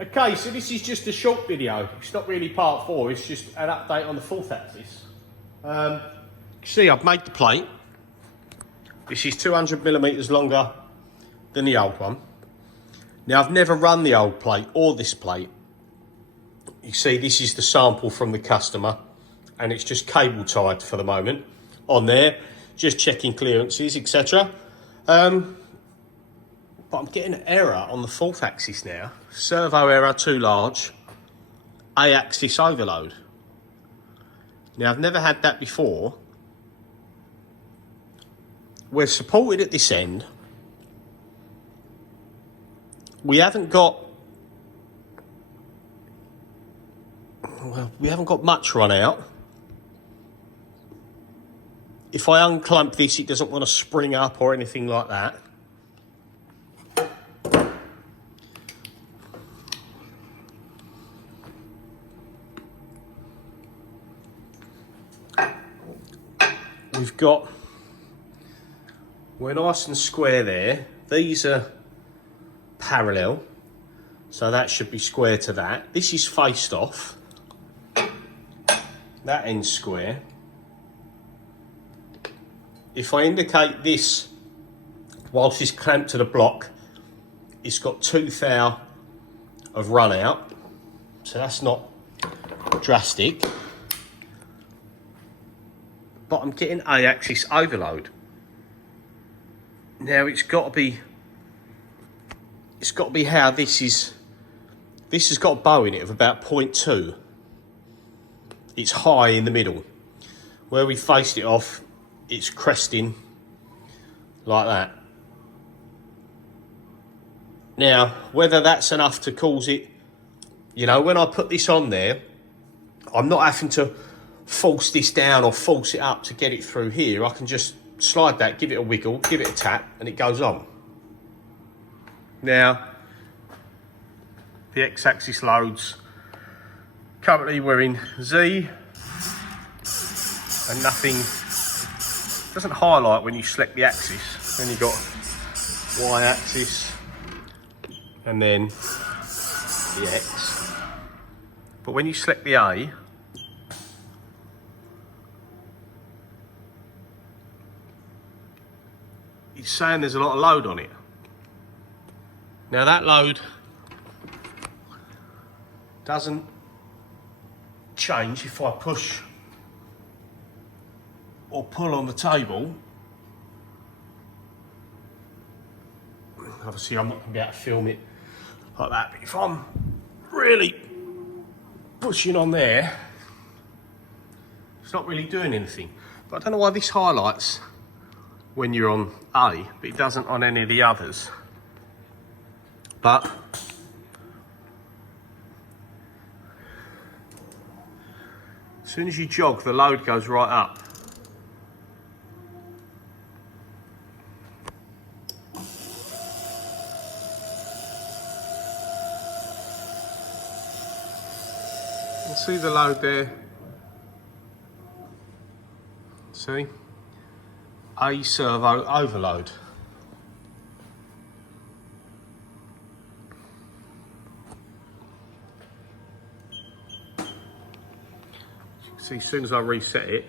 Okay, so this is just a short video. It's not really part 4, it's just an update on the 4th axis. See, I've made the plate. This is 200mm longer than the old one. Now, I've never run the old plate or this plate. You see, this is the sample from the customer, and it's just cable tied for the moment on there, just checking clearances, etc. But I'm getting an error on the 4th axis now. Servo error too large, A-axis overload. Now, I've never had that before. We're supported at this end. We haven't got, well, we haven't got much run out. If I unclamp this, it doesn't want to spring up or anything like that. We've got, we're nice and square there. These are parallel, so that should be square to that. This is faced off. That end's square. If I indicate this, whilst it's clamped to the block, it's got 2 thou of run out, so that's not drastic. But I'm getting A-axis overload. Now it's got to be how this has got a bow in it of about 0.2. It's high in the middle. Where we faced it off, it's cresting like that. Now, whether that's enough to cause it, you know, when I put this on there, I'm not having to force this down or force it up to get it through here. I can just slide that, give it a wiggle, give it a tap, and it goes on. Now, the X-axis loads. Currently we're in Z, and nothing, doesn't highlight when you select the axis. Then you've got Y-axis, and then the X. But when you select the A, it's saying there's a lot of load on it. Now that load doesn't change if I push or pull on the table. Obviously I'm not going to be able to film it like that, but if I'm really pushing on there, it's not really doing anything. But I don't know why this highlights when you're on A, but it doesn't on any of the others. But as soon as you jog, the load goes right up. You'll see the load there. See? A servo overload. See, as soon as I reset it,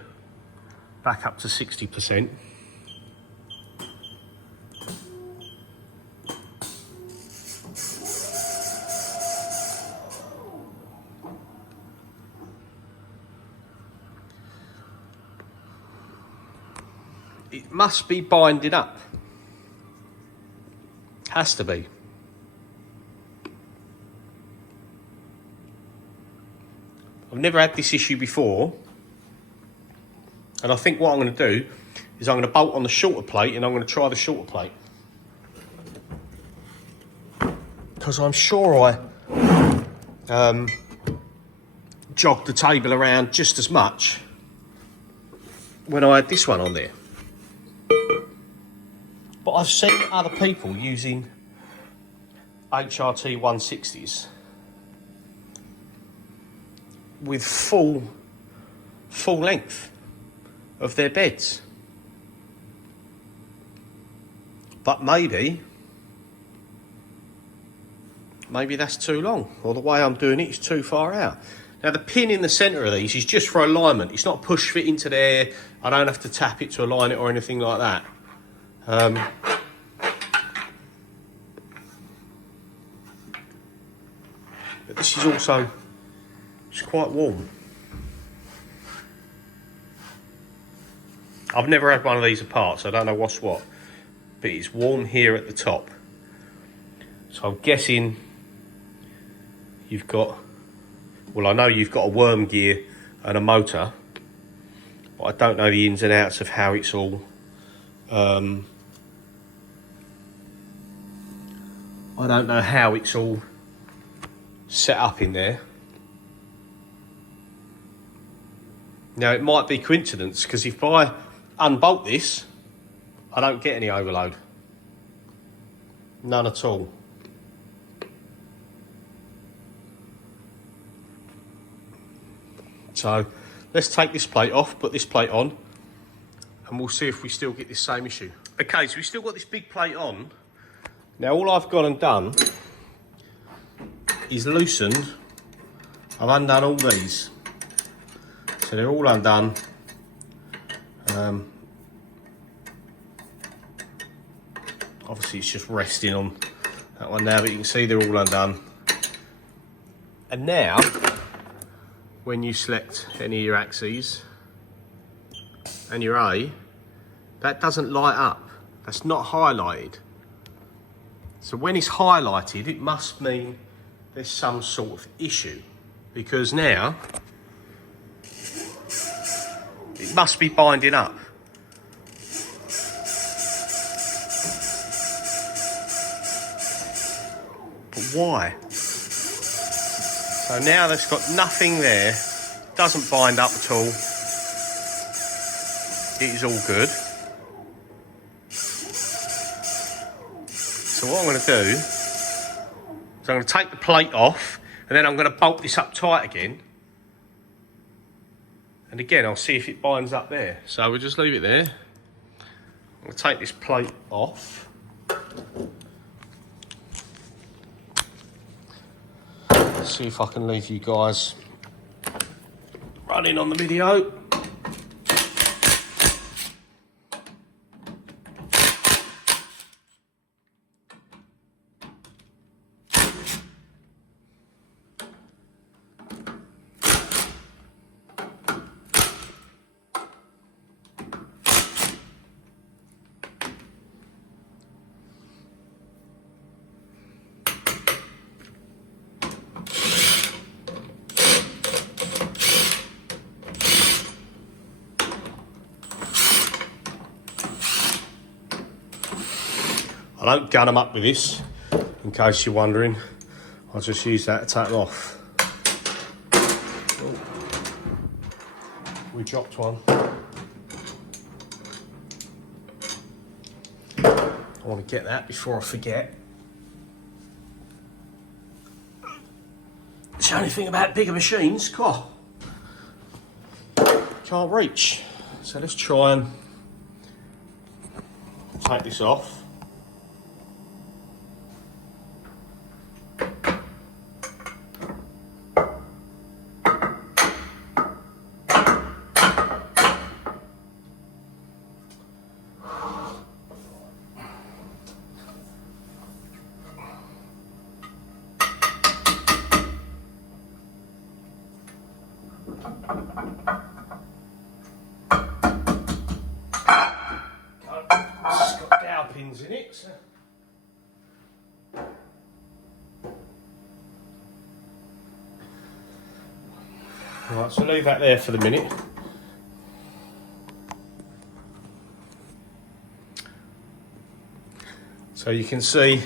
back up to 60%. It must be binding up. Has to be. I've never had this issue before, and I think what I'm going to do is I'm going to bolt on the shorter plate, and I'm going to try the shorter plate, because I'm sure I jogged the table around just as much when I had this one on there. But I've seen other people using HRT 160s with full length of their beds. But maybe maybe that's too long, or the way I'm doing it is too far out. Now the pin in the centre of these is just for alignment. It's not push fit into there. I don't have to tap it to align it or anything like that. But this is also, it's quite warm. I've never had one of these apart, so I don't know what's what. But it's warm here at the top. So I'm guessing you've got, well, I know you've got a worm gear and a motor, but I don't know the ins and outs of how it's all I don't know how it's all set up in there. Now it might be coincidence, because if I unbolt this, I don't get any overload. None at all. So let's take this plate off, put this plate on, and we'll see if we still get this same issue. Okay, so we've still got this big plate on. Now all I've gone and done is loosened, I've undone all these. So they're all undone. Obviously it's just resting on that one now, but you can see they're all undone. And now, when you select any of your axes and your A, that doesn't light up. That's not highlighted. So when it's highlighted, it must mean there's some sort of issue, because now it must be binding up. But why? So now that's got nothing there, doesn't bind up at all. It is all good. So what I'm going to do is I'm going to take the plate off, and then I'm going to bolt this up tight again. And again, I'll see if it binds up there. So we'll just leave it there. I'm going to take this plate off. See if I can leave you guys running on the video. I don't gun them up with this, in case you're wondering. I'll just use that to take them off. Oh, we dropped one. I want to get that before I forget. It's the only thing about bigger machines, can't reach. So let's try and take this off. It's got dowel pins in it. So. Right, so leave that there for the minute. So you can see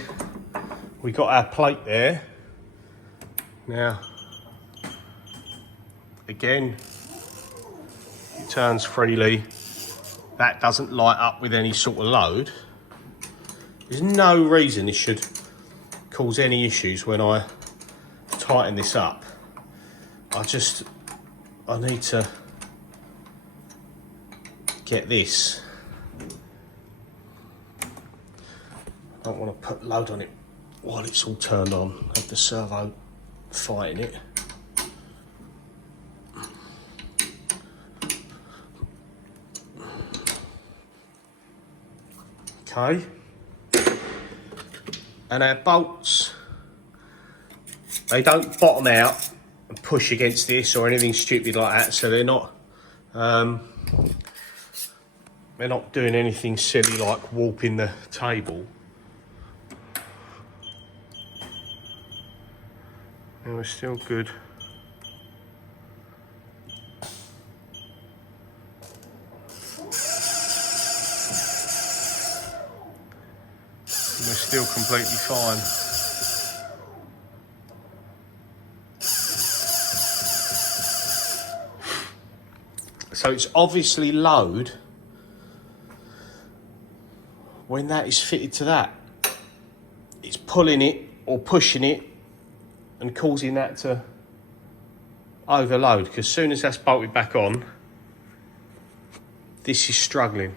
we got our plate there. Now, again, it turns freely. That doesn't light up with any sort of load. There's no reason this should cause any issues when I tighten this up. I need to get this. I don't want to put load on it while it's all turned on, have the servo fighting it. Okay. And our bolts, they don't bottom out and push against this or anything stupid like that, so they're not doing anything silly like warping the table. And we're still good. And we're still completely fine. So it's obviously load when that is fitted to that. It's pulling it or pushing it and causing that to overload, because as soon as that's bolted back on, this is struggling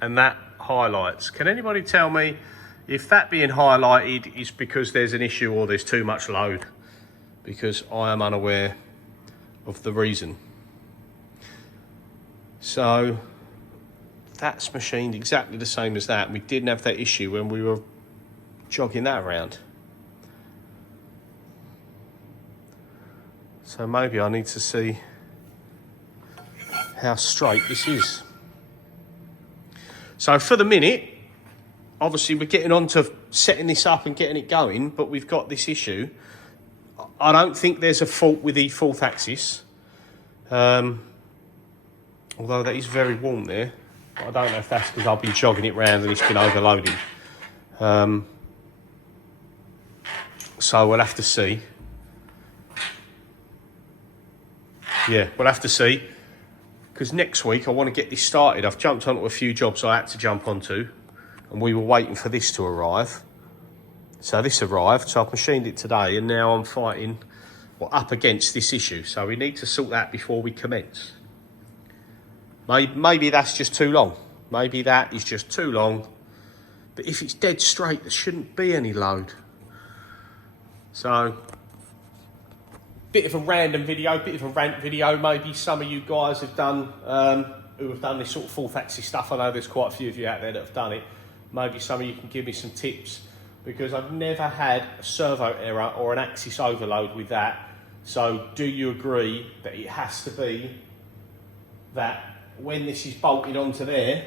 and that highlights. Can anybody tell me if that being highlighted is because there's an issue or there's too much load? Because I am unaware of the reason. So that's machined exactly the same as that. We didn't have that issue when we were jogging that around. So maybe I need to see how straight this is. So for the minute, obviously we're getting on to setting this up and getting it going, but we've got this issue. I don't think there's a fault with the fourth axis. Although that is very warm there. I don't know if that's because I've been jogging it round and it's been overloading. So we'll have to see. Yeah, we'll have to see. Because next week I want to get this started. I've jumped onto a few jobs I had to jump onto, and we were waiting for this to arrive. So this arrived, so I've machined it today, and now I'm fighting, well, up against this issue. So we need to sort that before we commence. Maybe that's just too long. Maybe that is just too long. But if it's dead straight, there shouldn't be any load. So, bit of a random video, bit of a rant video. Maybe some of you guys have done, who have done this sort of fourth axis stuff. I know there's quite a few of you out there that have done it. Maybe some of you can give me some tips, because I've never had a servo error or an axis overload with that. So do you agree that it has to be that when this is bolted onto there,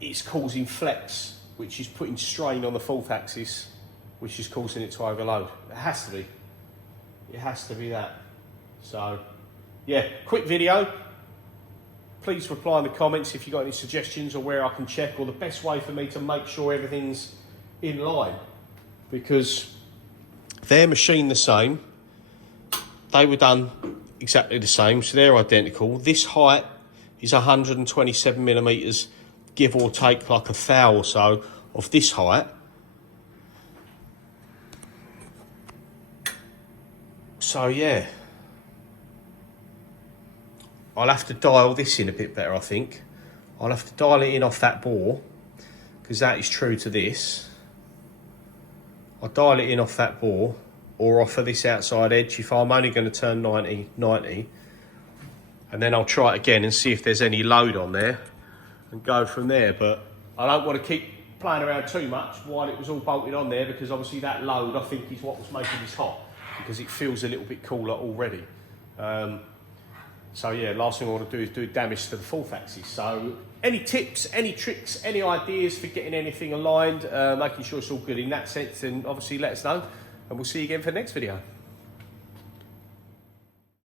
it's causing flex, which is putting strain on the fourth axis, which is causing it to overload? It has to be. It has to be that. So, yeah, quick video. Please reply in the comments if you've got any suggestions or where I can check, or the best way for me to make sure everything's in line. Because they're machined the same. They were done exactly the same, so they're identical. This height is 127 millimeters, give or take like a thou or so of this height. So yeah, I'll have to dial this in a bit better, I think. I'll have to dial it in off that bore, because that is true to this. I'll dial it in off that bore, or off of this outside edge if I'm only going to turn 90, and then I'll try it again and see if there's any load on there and go from there. But I don't want to keep playing around too much while it was all bolted on there, because obviously that load, I think, is what was making this hot, because it feels a little bit cooler already. So yeah, last thing I want to do is do damage to the fourth axis. So any tips, any tricks, any ideas for getting anything aligned, making sure it's all good in that sense, then obviously let us know. And we'll see you again for the next video.